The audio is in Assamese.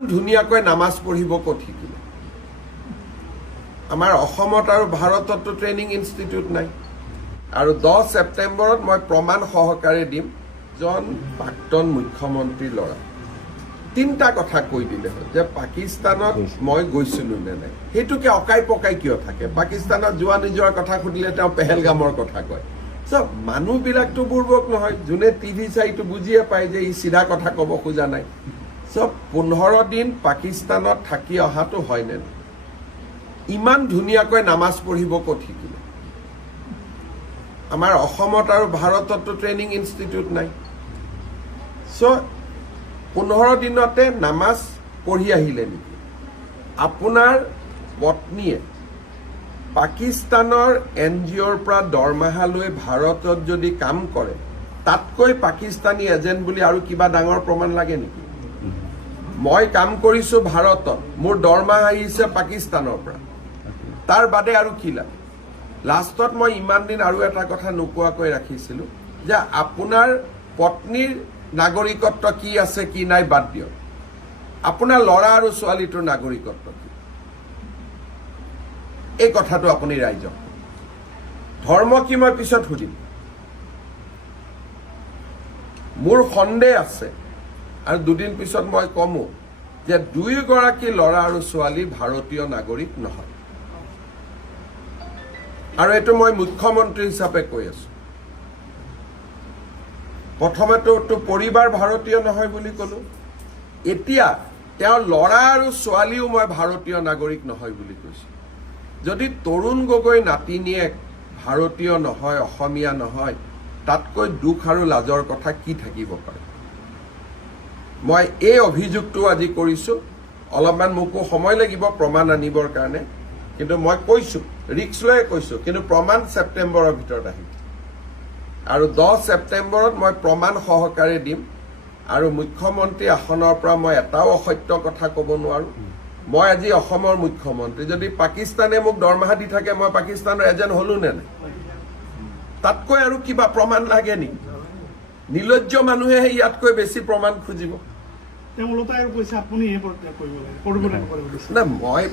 ধুনীয়াকৈ নামাজ পঢ়িব ক'ত শিকিলে? আমাৰ অসমত আৰু ভাৰততো ট্ৰেইনিং ইনষ্টিটিউট নাই। আৰু 10 ছেপ্টেম্বৰত মই প্ৰমাণ সহকাৰে দিম জন প্ৰাক্তন মুখ্যমন্ত্ৰীৰ ল'ৰা 3টা কথা কৈ দিলে হয় যে পাকিস্তানত মই গৈছিলোঁ নে নাই। সেইটোকে অকাই পকাই কিয় থাকে? পাকিস্তানত যোৱা নিজৰ কথা সুধিলে তেওঁ পেহেলগামৰ কথা কয়। চব মানুহবিলাকতো বুৰ্বক নহয়, যোনে টিভি চাইটো বুজিয়ে পায় যে ই চিধা কথা ক'ব খোজা নাই। চব 15 দিন পাকিস্তানত থাকি অহাটো হয়নে? ইমান ধুনীয়াকৈ নামাজ পঢ়িব ক'ত শিকিলে? আমাৰ অসমত আৰু ভাৰততো ট্ৰেইনিং ইনষ্টিটিউট নাই। চ' 15 দিনতে নামাজ পঢ়ি আহিলে নেকি? আপোনাৰ পত্নীয়ে পাকিস্তানৰ NGOৰ পৰা দৰমহা লৈ ভাৰতত যদি কাম কৰে, তাতকৈ পাকিস্তানী এজেণ্ট বুলি আৰু কিবা ডাঙৰ প্ৰমাণ লাগে নেকি? মই কাম কৰিছোঁ ভাৰতত, মোৰ দৰমহা আহিছে পাকিস্তানৰ পৰা, তাৰ বাদে আৰু কি লাগে? লাষ্টত মই ইমান দিন আৰু এটা কথা নোকোৱাকৈ ৰাখিছিলোঁ যে আপোনাৰ পত্নীৰ নাগৰিকত্ব কি আছে কি নাই বাদ দিয়ক, আপোনাৰ ল'ৰা আৰু ছোৱালীটোৰ নাগৰিকত্ব কি, এই কথাটো আপুনি ৰাইজক। ধৰ্ম কি মই পিছত সুধিম। মোৰ সন্দেহ আছে আৰু দুদিন পিছত মই কমো যে 2গৰাকী ল'ৰা আৰু ছোৱালী ভাৰতীয় নাগৰিক নহয়। আৰু এইটো মই মুখ্যমন্ত্ৰী হিচাপে কৈ আছো। প্ৰথমেতো পৰিবাৰ ভাৰতীয় নহয় বুলি ক'লো, এতিয়া তেওঁৰ ল'ৰা আৰু ছোৱালীও মই ভাৰতীয় নাগৰিক নহয় বুলি কৈছো। যদি তৰুণ গগৈ নাতিনীয়েক ভাৰতীয় নহয়, অসমীয়া নহয়, তাতকৈ দুখ আৰু লাজৰ কথা কি থাকিব পাৰে? মই এই অভিযোগটো আজি কৰিছোঁ। অলপমান মোকো সময় লাগিব প্ৰমাণ আনিবৰ কাৰণে, কিন্তু মই কৈছোঁ, ৰিক্স লৈয়ে কৈছোঁ, কিন্তু প্ৰমাণ ছেপ্টেম্বৰৰ ভিতৰত আহিব। আৰু 10 ছেপ্টেম্বৰত মই প্ৰমাণ সহকাৰে দিম। আৰু মুখ্যমন্ত্ৰী আসনৰ পৰা মই এটাও অসত্য কথা ক'ব নোৱাৰোঁ। মই আজি অসমৰ মুখ্যমন্ত্ৰী, যদি পাকিস্তানে মোক দৰমহা দি থাকে, মই পাকিস্তানৰ এজেণ্ট হ'লো নে নাই? তাতকৈ আৰু কিবা প্ৰমাণ লাগে নেকি? নিৰ্লজ্জ মানুহেহে ইয়াতকৈ বেছি প্ৰমাণ খুজিব। তেওঁ ওলোটাই কৈছে আপুনি এই কৰিব লাগে, কৰিব লাগে। না মই